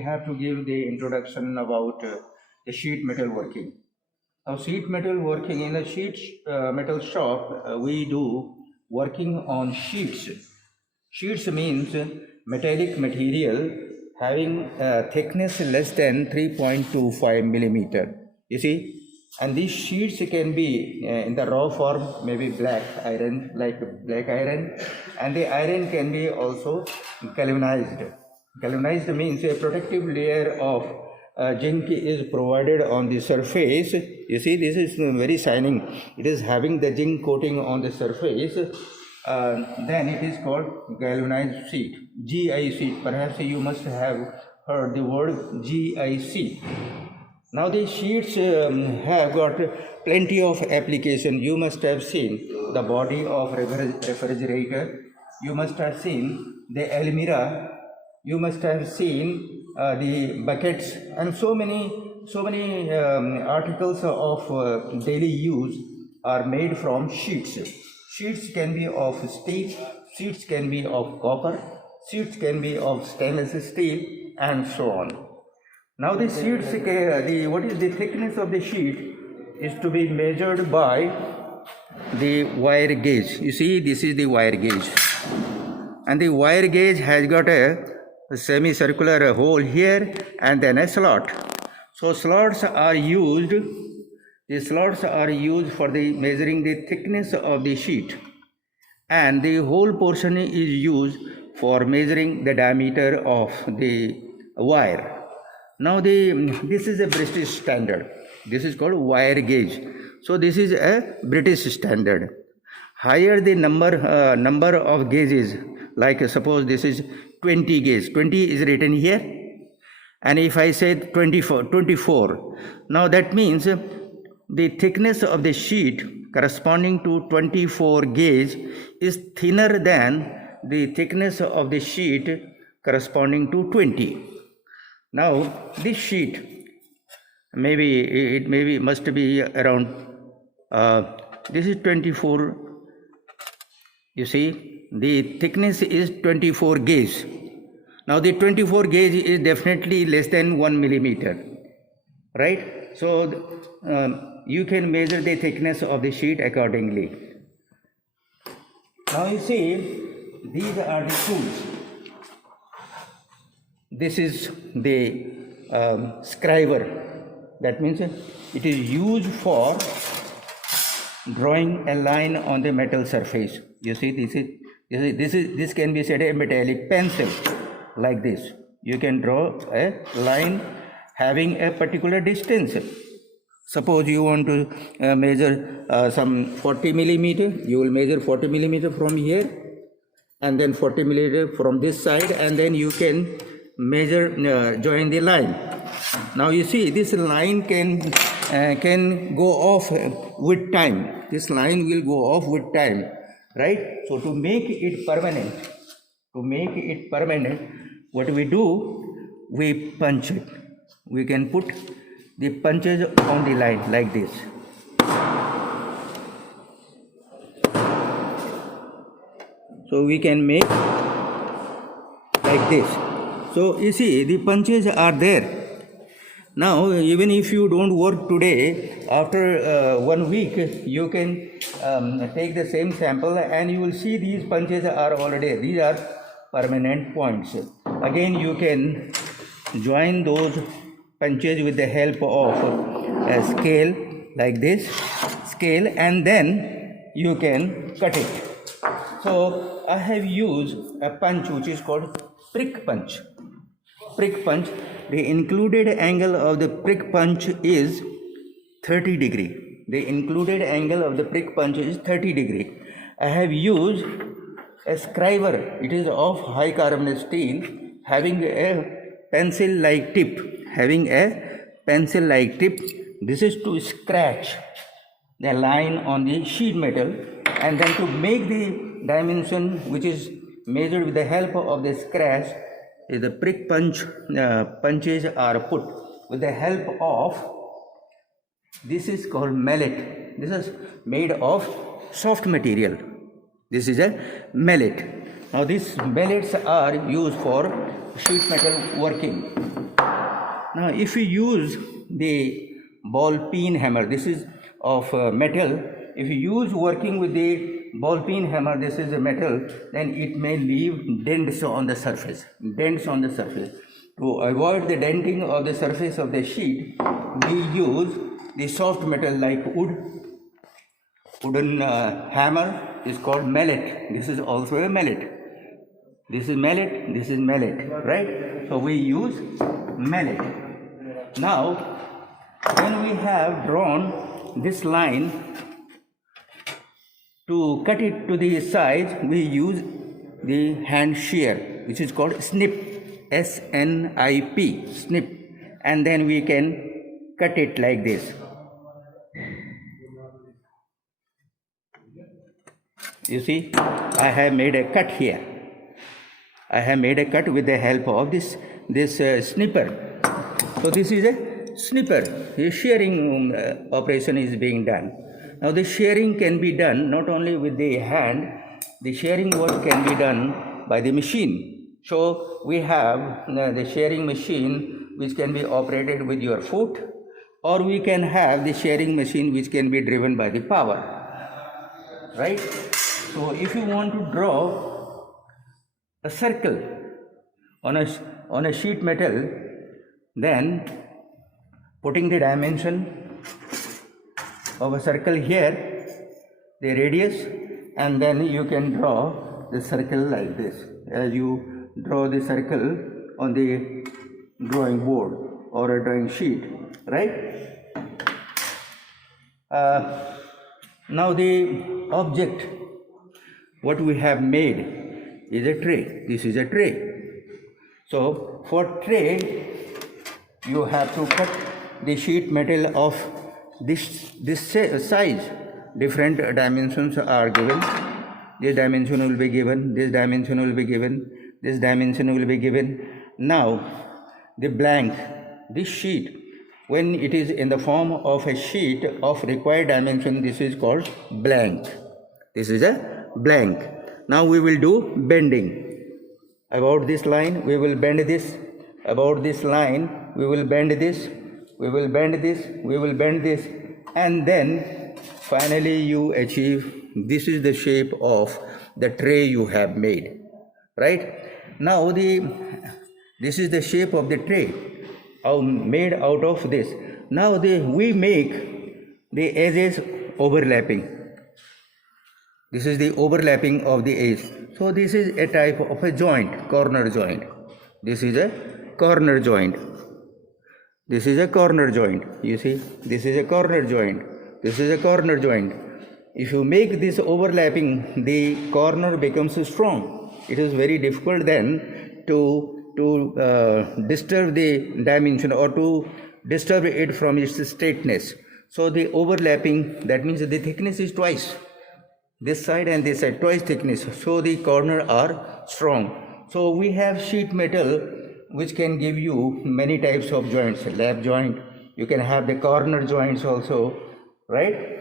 have to give the introduction about the sheet metal working. Now, sheet metal working in a sheet metal shop, we do working on sheets. Sheets means metallic material having thickness less than 3.25 millimeter. You see, and these sheets can be in the raw form, maybe black iron, like black iron, and the iron can be also galvanized. Galvanized means a protective layer of zinc is provided on the surface. You see, this is very shining. It is having the zinc coating on the surface. Then it is called galvanized sheet, GIC. Perhaps you must have heard the word GIC. Now these sheets have got plenty of application. You must have seen the body of refrigerator. You must have seen the almirah. You must have seen the buckets, and so many articles of daily use are made from sheets. Sheets can be of steel, sheets can be of copper, sheets can be of stainless steel, and so on. Now the sheets, what is the thickness of the sheet is to be measured by the wire gauge. You see, this is the wire gauge, and the wire gauge has got a semicircular hole here and then a slot. So slots are used. The slots are used for the measuring the thickness of the sheet, and the whole portion is used for measuring the diameter of the wire. Now this is a British standard. This is called wire gauge. So this is a British standard. Higher the number of gauges, like suppose this is 20 gauge. 20 is written here, and if I say 24, now that means the thickness of the sheet corresponding to 24 gauge is thinner than the thickness of the sheet corresponding to 20. Now this sheet must be around this is 24. You see, the thickness is 24 gauge. Now the 24 gauge is definitely less than 1 millimeter, right? So you can measure the thickness of the sheet accordingly. Now you see, these are the tools. This is the scriber. That means it is used for drawing a line on the metal surface. You see, this can be said a metallic pencil, like this. You can draw a line having a particular distance. Suppose you want to measure some 40 millimeter. You will measure 40 millimeter from here, and then 40 millimeter from this side, and then you can measure, join the line. Now you see, this line can go off with time. This line will go off with time, right? So to make it permanent, what we do, we punch it. We can put the punches on the line like this. So we can make like this. So you see, the punches are there. Now even if you don't work today, after 1 week you can take the same sample, and you will see these punches are already, these are permanent points. Again you can join those punches with the help of a scale, like this scale, and then you can cut it. So I have used a punch which is called prick punch. Prick punch, the included angle of the prick punch is 30 degree. The included angle of the prick punch is 30 degree. I have used a scriber. It is of high carbon steel, having a pencil-like tip. This is to scratch the line on the sheet metal, and then to make the dimension which is measured with the help of the scratch, the prick punches are put with the help of, this is called mallet. This is made of soft material. This is a mallet. Now these mallets are used for sheet metal working. Now if you use the ball peen hammer, this is of metal. If you use working with the ball peen hammer, this is a metal, then it may leave dents on the surface. To avoid the denting of the surface of the sheet, we use the soft metal like wooden hammer is called mallet. This is also a mallet. This is mallet, right? So we use mallet. Now, when we have drawn this line, to cut it to the size, we use the hand shear, which is called snip, S-N-I-P, snip, and then we can cut it like this. You see, I have made a cut here. I have made a cut with the help of this snipper. So this is a snipper. A shearing operation is being done. Now the shearing can be done not only with the hand. The shearing work can be done by the machine. So we have the shearing machine which can be operated with your foot, or we can have the shearing machine which can be driven by the power. Right? So if you want to draw a circle on a sheet metal, then putting the dimension of a circle here, the radius, and then you can draw the circle like this, as you draw the circle on the drawing board or a drawing sheet, right? Now the object what we have made is a tray. This is a tray. So for tray, you have to cut the sheet metal of this size. Different dimensions are given. This dimension will be given. This dimension will be given. This dimension will be given. Now the blank, this sheet, when it is in the form of a sheet of required dimension, this is called blank. This is a blank. Now we will do bending. About this line, we will bend this. About this line, we will bend this. We will bend this. We will bend this. And then finally you achieve, this is the shape of the tray you have made. Right? Now this is the shape of the tray made out of this. Now we make the edges overlapping. This is the overlapping of the edge. So this is a type of a joint, corner joint. This is a corner joint. This is a corner joint. You see, this is a corner joint. This is a corner joint. If you make this overlapping, the corner becomes strong. It is very difficult then to disturb the dimension or to disturb it from its straightness. So the overlapping, that means the thickness is twice. This side and this side, twice thickness. So the corners are strong. So we have sheet metal which can give you many types of joints. Lap joint, you can have the corner joints also, right?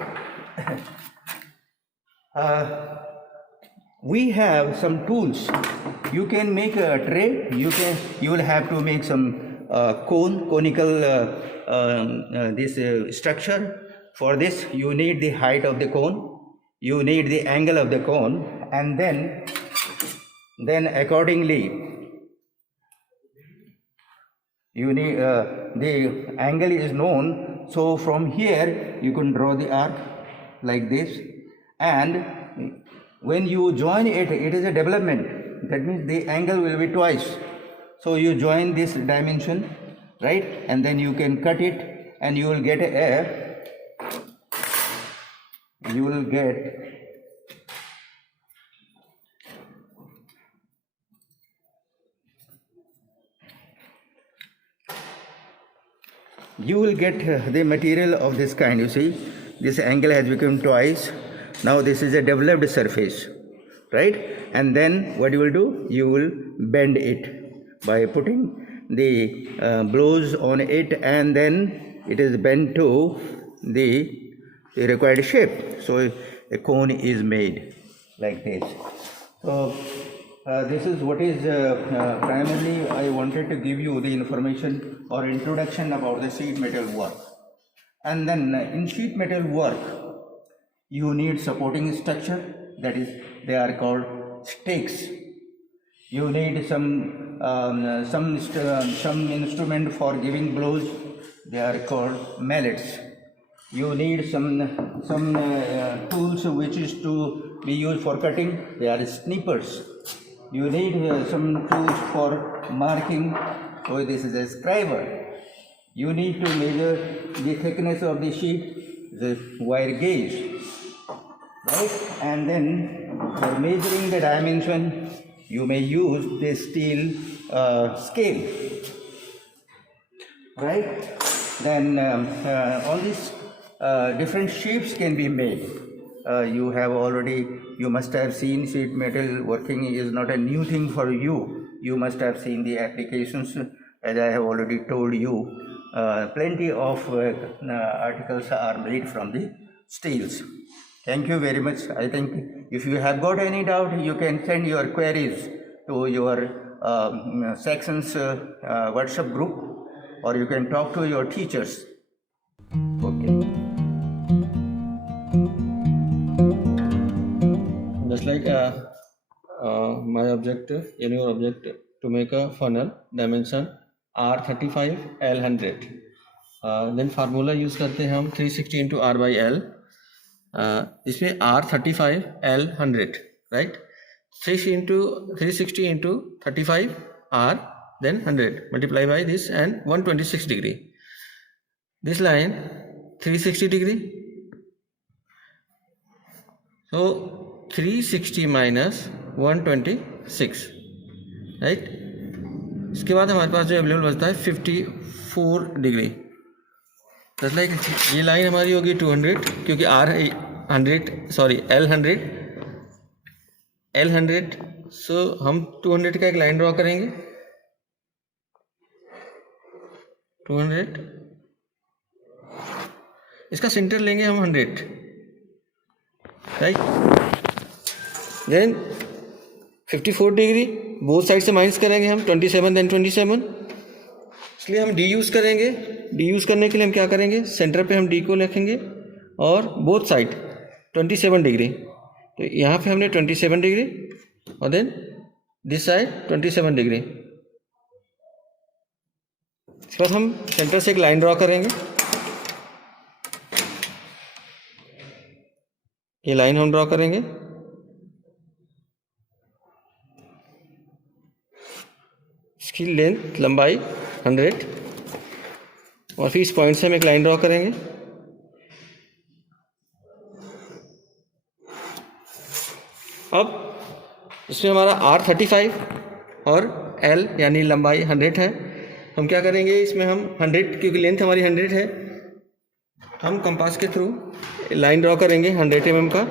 We have some tools. You can make a tray. You will have to make some conical this structure. For this, you need the height of the cone. You need the angle of the cone, and then accordingly you need the angle is known. So from here you can draw the arc like this, and when you join it, it is a development. That means the angle will be twice. So you join this dimension, right, and then you can cut it, and you will get you will get the material of this kind. You see, this angle has become twice. Now this is a developed surface, right? And then what you will do? You will bend it by putting the blows on it, and then it is bent to the required shape. So a cone is made like this. So This is what is primarily I wanted to give you the information or introduction about the sheet metal work. And then in sheet metal work, you need supporting structure, that is, they are called stakes. You need some instrument for giving blows, they are called mallets. You need some tools which is to be used for cutting, they are snippers. You need some tools for marking, so this is a scriber. You need to measure the thickness of the sheet, the wire gauge, right? And then for measuring the dimension, you may use the steel scale, right? Then all these different shapes can be made. You must have seen sheet metal working is not a new thing for you. You must have seen the applications, as I have already told you. Plenty of articles are made from the steels. Thank you very much. I think if you have got any doubt, you can send your queries to your section's WhatsApp group, or you can talk to your teachers. Okay. Just like my objective and your objective to make a funnel dimension R35 L100, then formula use करते हैं हम 360 into R by L. इसमें R35 L100, right? 360 into 35 R, then 100 multiply by this and 126 degree. This line 360 degree. So 360 minus 126, right. इसके बाद हमारे पास जो available बचता है 54 डिग्री. जस्ट लाइक ये लाइन हमारी होगी 200, क्योंकि L100. सो हम 200 का एक लाइन ड्रॉ करेंगे. 200, इसका सेंटर लेंगे हम 100, right. Then 54 degree both side से माइनस करेंगे हम 27, देन 27. इसलिए हम डी यूज़ करेंगे. डी यूज़ करने के लिए हम क्या करेंगे, सेंटर पे हम डी को लिखेंगे और बोथ साइड 27 डिग्री. तो यहाँ पे हमने 27 डिग्री और देन दिस साइड 27 डिग्री. इसके बाद हम सेंटर से एक लाइन ड्रॉ करेंगे. ये लाइन हम ड्रॉ करेंगे. इसकी लेंथ लंबाई 100 और फिर इस पॉइंट से हम एक लाइन ड्रॉ करेंगे. अब इसमें हमारा R35 और L यानी लंबाई 100 है. हम क्या करेंगे, इसमें हम 100, क्योंकि लेंथ हमारी 100 है, हम कंपास के थ्रू लाइन ड्रॉ करेंगे 100 mm का,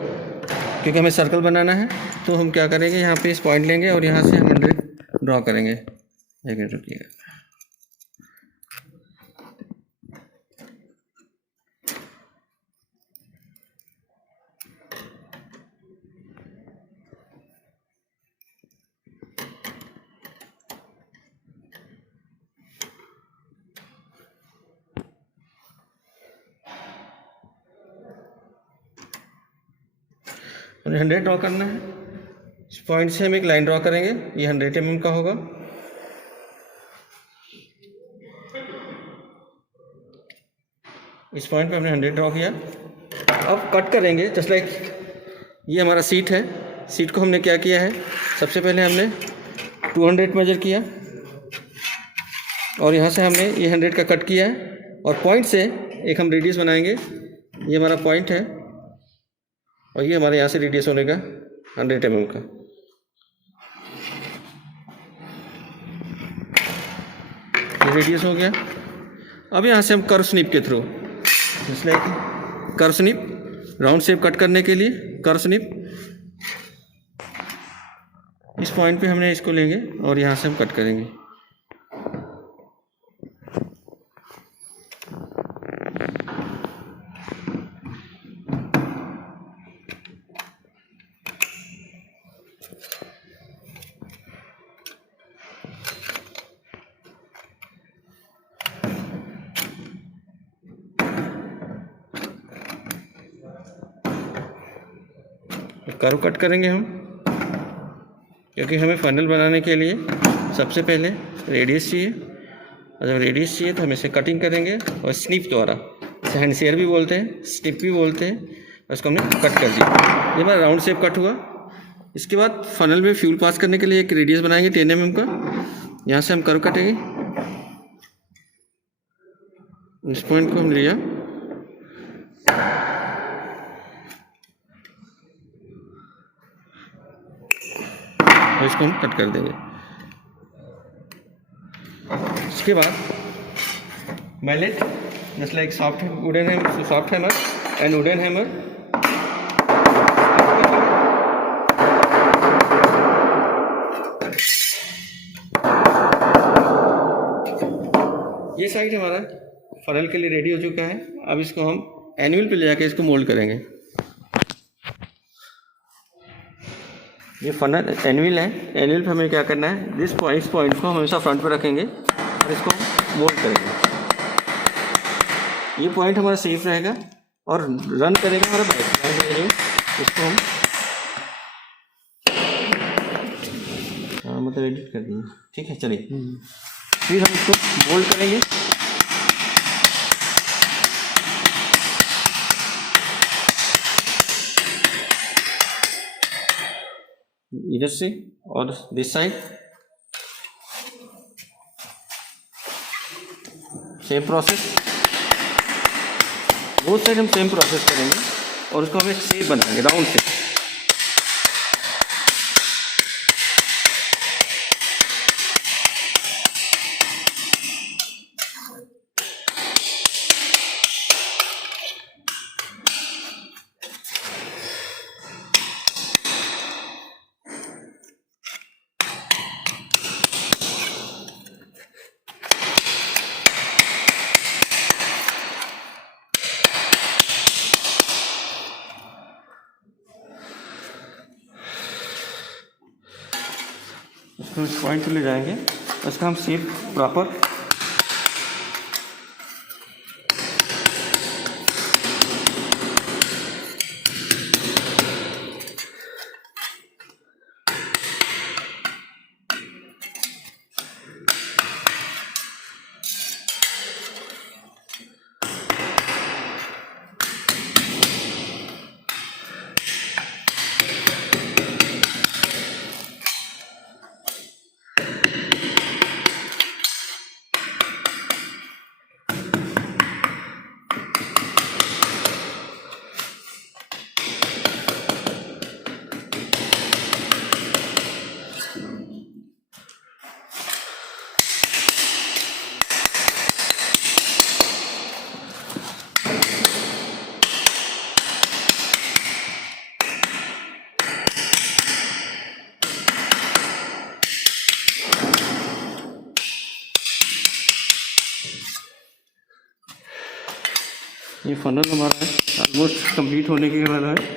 क्योंकि हमें सर्कल बनाना है. तो हम क्या करेंगे, यहाँ पे इस पॉइंट लेंगे और यहाँ से हम 100 ड्रॉ करेंगे. एक मिनट रुकिएगा. हमें 100 ड्रॉ करना है. इस पॉइंट से हम एक लाइन ड्रॉ करेंगे. ये 100 mm का होगा. इस पॉइंट पे हमने 100 ड्रॉ किया. अब कट करेंगे. जस्ट लाइक ये हमारा सीट है. सीट को हमने क्या किया है, सबसे पहले हमने 200 मेजर किया और यहाँ से हमने ये 100 का कट किया है. और पॉइंट से एक हम रेडियस बनाएंगे. ये हमारा पॉइंट है और ये हमारे यहाँ से रेडियस होने का 100 mm का. ये रेडियस हो गया. अब यहाँ से हम कर्व स्निप के थ्रू, इसलिए curve snip, round shape cut करने के लिए कर्व स्निप, इस पॉइंट पे हमने इसको लेंगे और यहाँ से हम कट करेंगे. कर्व कट करेंगे हम, क्योंकि हमें फनल बनाने के लिए सबसे पहले रेडियस चाहिए, और जब रेडियस चाहिए तो हम इसे कटिंग करेंगे और स्निप द्वारा, इसे हैंड शेयर भी बोलते हैं, स्निप भी बोलते हैं, उसको हमने कट कर दिया। ये हमारा राउंड शेप कट हुआ। इसके बाद फनल में फ्यूल पास करने के लिए एक रेडियस बनाएंगे 10 mm का। यहाँ से हम कर्व कटेंगे, इस पॉइंट को हम लिया, और इसको हम कट कर देंगे। इसके बाद mallet, just like soft wooden hammer, soft hammer and wooden hammer, ये साइड हमारा फनल के लिए रेडी हो चुका है। अब इसको हम एनुअल पे ले जाके इसको मोल्ड करेंगे। ये फनल एनुअल है, एनुअल पे हमें क्या करना है, इस पॉइंट को हमेशा फ्रंट पे रखेंगे और इसको मोल्ड करेंगे। ये पॉइंट हमारा सेफ रहेगा और रन करेगा हमारा बैक। इसको हम मतलब एडिट कर देंगे, ठीक है। चलिए फिर हम इसको मोल्ड करेंगे। इधर से और this side same process, both side हम सेम प्रोसेस करेंगे और उसको हम एक शेप बनाएंगे, राउंड शेप। इसको इस पॉइंट पे ले जाएंगे, इसका हम शेप प्रॉपर ये फनल हमारा है ऑलमोस्ट कंप्लीट होने के वाला है।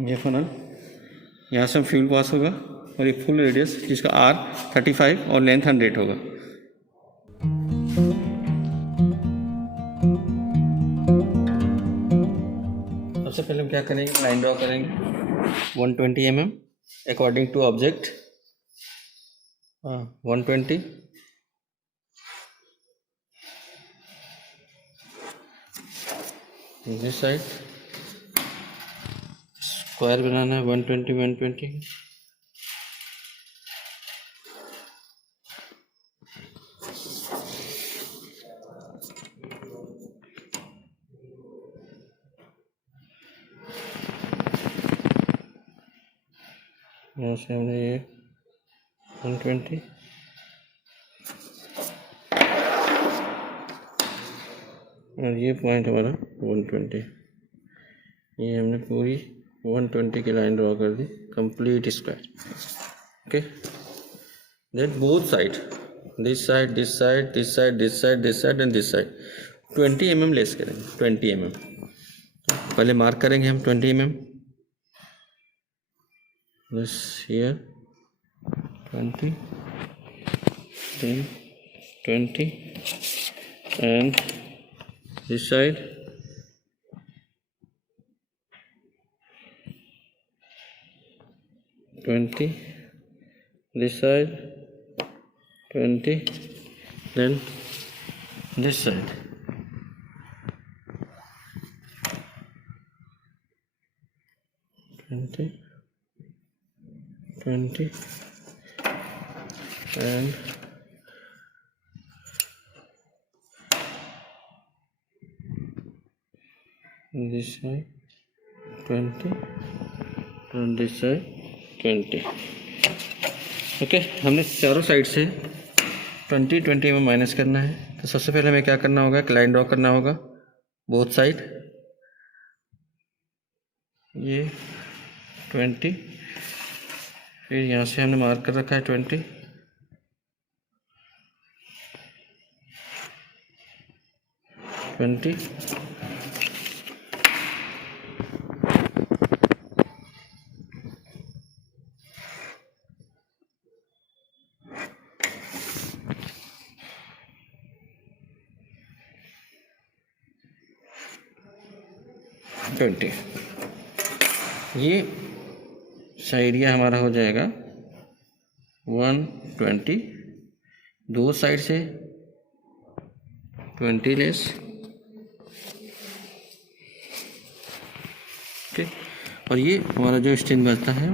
ये फनल यहाँ से फ्यूल पास होगा और एक फुल रेडियस जिसका R35 और लेंथ 100 होगा। सबसे पहले हम क्या करेंगे, लाइन ड्रॉ करेंगे 120 mm according to object, 120, this side square बनाना है 120 120। यहाँ से हमने ये 120 और ये पॉइंट हमारा 120। ये हमने पूरी 120 की लाइन ड्रॉ कर दी, complete square. Okay, then both side, this side, this side, this side, this side, this side and this side 20 mm less करेंगे। 20 mm पहले मार्क करेंगे हम 20 mm, this here 20, then 20 and this side 20, this side 20, then this side 20, 20 and this side 20 and this side 20। Okay, हमने चारों side से 20 में minus करना है। तो सबसे पहले हमें क्या करना होगा, एक लाइन ड्रॉ करना होगा बोथ साइड। ये 20, फिर यहाँ से हमने मार्क कर रखा है 20, ट्वेंटी। ये एरिया हमारा हो जाएगा 120, दो साइड से 20 लेस। ओके, और ये हमारा जो स्ट्रेन बचता है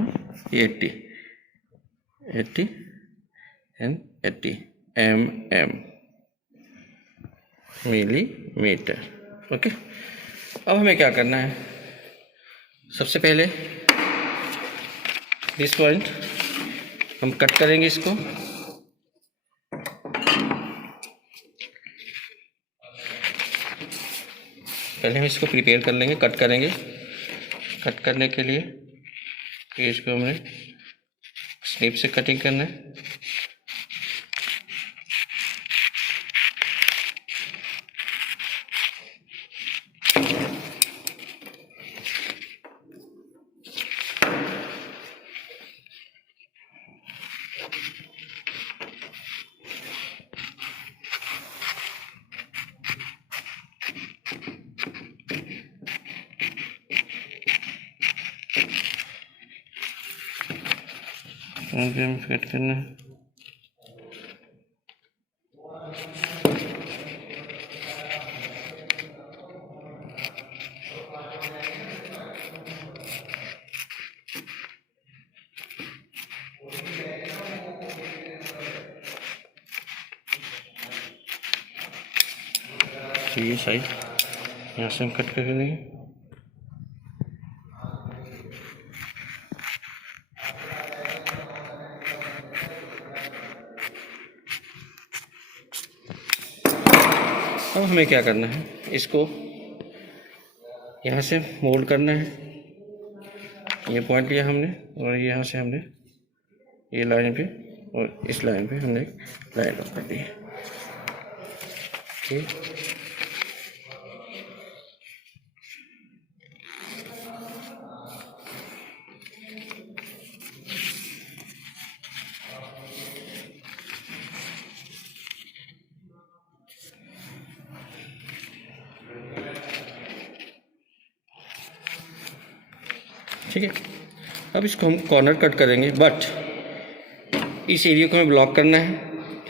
80 एंड 80 mm मिलीमीटर। ओके, अब हमें क्या करना है, सबसे पहले दिस पॉइंट हम कट करेंगे इसको। पहले हम इसको प्रिपेयर कर लेंगे, कट करेंगे। कट करने के लिए पेज को हमें स्निप से कटिंग करना है। हम कट करना है। तो ये साइड यहाँ से हम कट कर लेंगे। अब हमें क्या करना है, इसको यहाँ से मोल्ड करना है। ये पॉइंट लिया हमने और यहाँ से हमने ये लाइन पे और इस लाइन पे हमने लाइन ड्रॉ कर दी है। ठीक है, अब इसको हम कॉर्नर कट करेंगे, बट इस एरिया को हमें ब्लॉक करना है।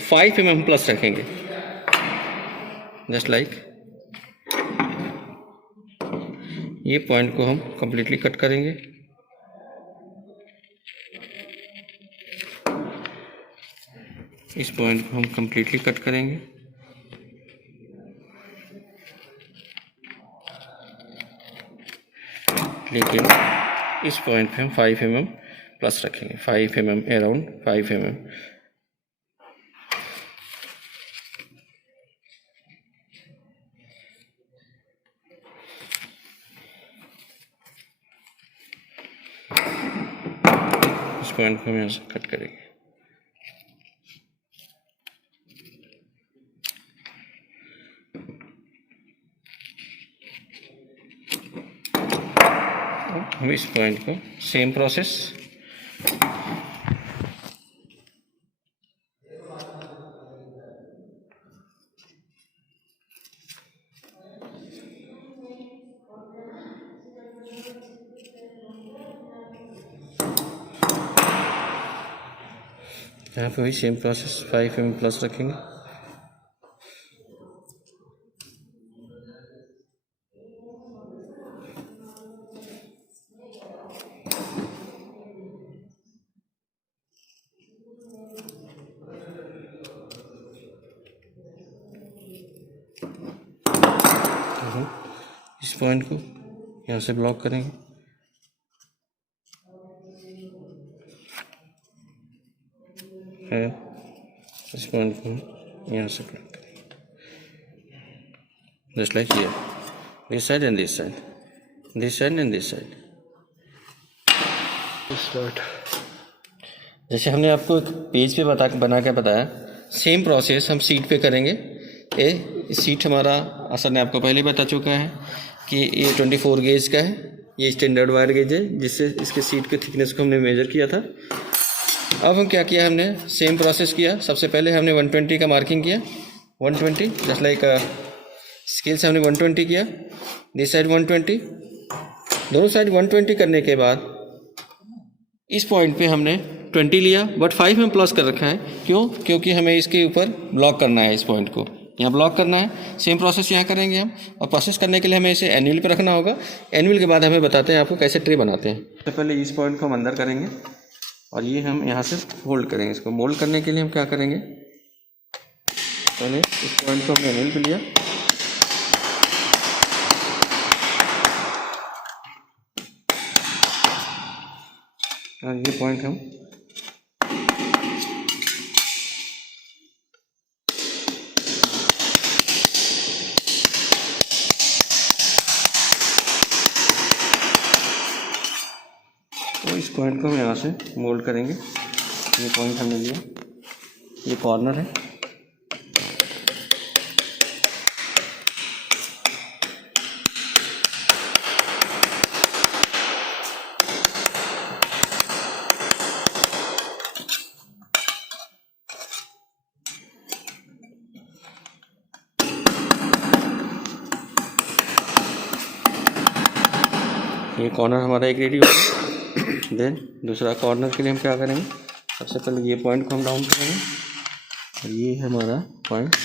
5 mm प्लस रखेंगे, जस्ट लाइक ये पॉइंट को हम कंप्लीटली कट करेंगे। इस पॉइंट को हम कंप्लीटली कट करेंगे। लेकिन इस पॉइंट पे हम 5 mm प्लस रखेंगे, 5 mm अराउंड 5 mm। इस पॉइंट को हम यहाँ से कट करेंगे। हम इस पॉइंट को सेम प्रोसेस यहाँ पे वही सेम प्रोसेस 5 mm प्लस रखेंगे। इस पॉइंट को यहाँ से ब्लॉक करेंगे। है इस पॉइंट को यहाँ से ब्लॉक करेंगे, just like here, this side and this side, this side and this side. जैसे हमने आपको एक पेज पे बना के बताया, सेम प्रोसेस हम सीट पे करेंगे। सीट हमारा असर ने आपको पहले बता चुका है कि ये 24 गेज का है, ये स्टैंडर्ड वायर गेज है जिससे इसके सीट के थिकनेस को हमने मेजर किया था। अब हम क्या किया, हमने सेम प्रोसेस किया। सबसे पहले हमने 120 का मार्किंग किया, 120 जस्ट लाइक स्केल से हमने 120 किया, दिस साइड 120, दोनों साइड 120 करने के बाद इस पॉइंट पे हमने 20 लिया, बट 5 mm प्लस कर रखा है। क्यों? क्योंकि हमें इसके ऊपर ब्लॉक करना है, इस पॉइंट को यहाँ ब्लॉक करना है। सेम प्रोसेस यहाँ करेंगे हम, और प्रोसेस करने के लिए हमें इसे एनुअल पे रखना होगा। एनुअल के बाद हमें बताते हैं आपको कैसे ट्रे बनाते हैं। सबसे पहले इस पॉइंट को हम अंदर करेंगे और ये हम यहाँ से होल्ड करेंगे। इसको मोल्ड करने के लिए हम क्या करेंगे, पहले इस पॉइंट को हमने एनुअल पे लिया, और ये पॉइंट हम तो इस पॉइंट को हम यहाँ से मोल्ड करेंगे। ये पॉइंट हमने लिया, ये कॉर्नर है, ये कॉर्नर हमारा एक रेडी हो गया। देन दूसरा कॉर्नर के लिए हम क्या करेंगे, सबसे पहले ये पॉइंट को हम डाउन करेंगे, और ये हमारा पॉइंट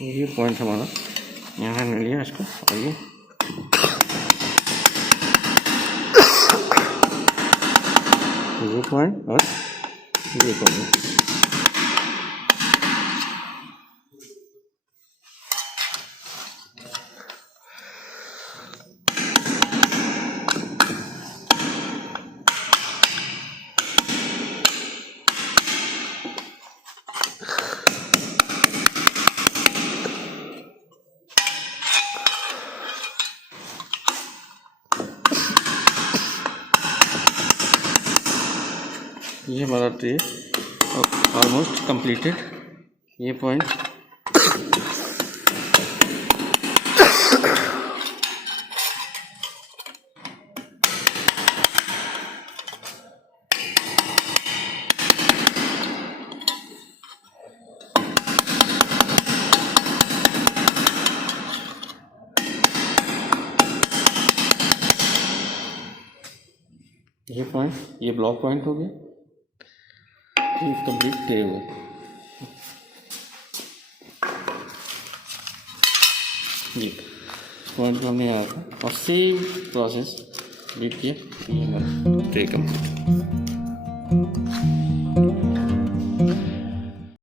ये पॉइंट हमारा यहाँ मिल लिया इसको, और ये पॉइंट और ये पॉइंट। ये हमारा ट्रे ऑलमोस्ट कंप्लीटेड। ये पॉइंट ये ब्लॉक पॉइंट हो गया, ये कंप्लीट ट्रे हुआ। जी पॉइंट को हमने यहाँ और सेम प्रोसेस रिपीट किया, ये हमारा ट्रे कंप्लीट।